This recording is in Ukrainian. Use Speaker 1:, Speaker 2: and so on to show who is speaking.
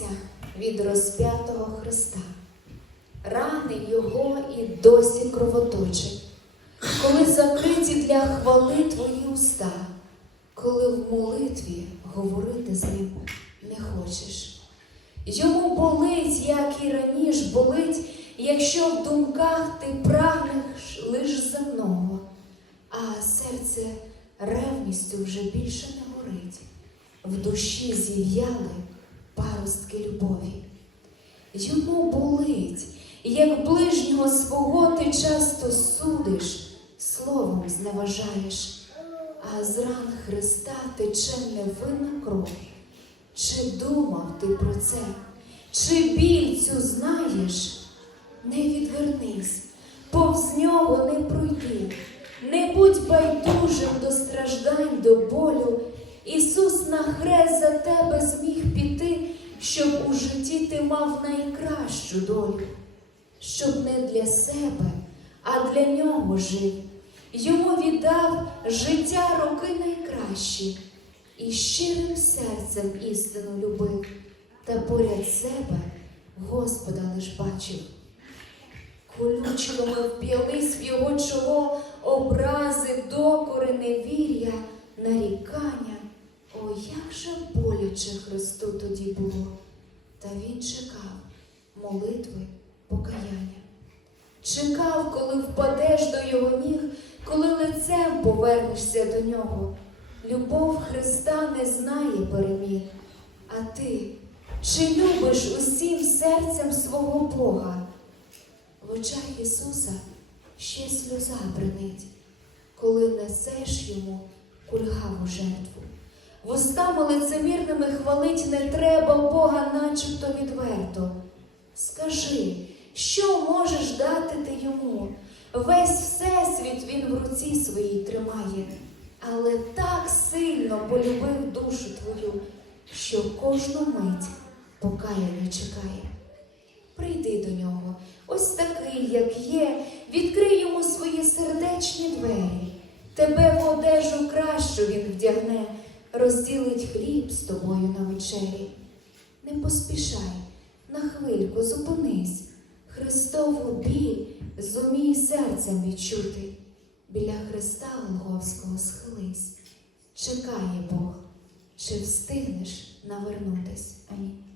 Speaker 1: відвернися від розп'ятого Христа. Рани його і досі кровоточать, коли закриті для хвали твої уста, коли в молитві говорити з ним не хочеш. Йому болить, як і раніше болить, якщо в думках ти прагнеш лиш земного, а серце ревністю вже більше не горить. В душі зів'яли паростки любові. Йому болить, як ближнього свого ти часто судиш, словом зневажаєш, а з ран Христа тече невинна кров. Чи думав ти про це? Чи біль цю знаєш? Не відвернись, повз нього не пройди, не будь байдужим до страждань, до болю. Ісус на хрест за тебе зміг щоб у житті ти мав найкращу долю, щоб не для себе, а для нього жив. Йому віддав життя роки найкращі і щирим серцем істину любив, та поряд себе Господа лиш бачив. Колючками вп'ялись в його чоло образи, докори, невір'я, боляче Христу тоді було, та він чекав молитви, покаяння. Чекав, коли впадеш до його ніг, коли лицем повернешся до нього. Любов Христа не знає переміг. А ти чи любиш усім серцем свого Бога? В очах Ісуса ще сльоза бринить, коли несеш йому кульгаву жертву. Вустами лицемірними хвалить не треба Бога, начебто відверто. Скажи, що можеш дати ти йому? Весь всесвіт він в руці своїй тримає, але так сильно полюбив душу твою, що кожну мить покаяння чекає. Прийди до нього, ось такий, як є, відкрий йому свої сердечні двері. Тебе в одежу кращу він вдягне, розділить хліб з тобою на вечері. Не поспішай, на хвильку зупинись, Христову біль зумій серцем відчути. Біля Христа Голговського схились. Чекає Бог, чи встигнеш навернутись? Амінь.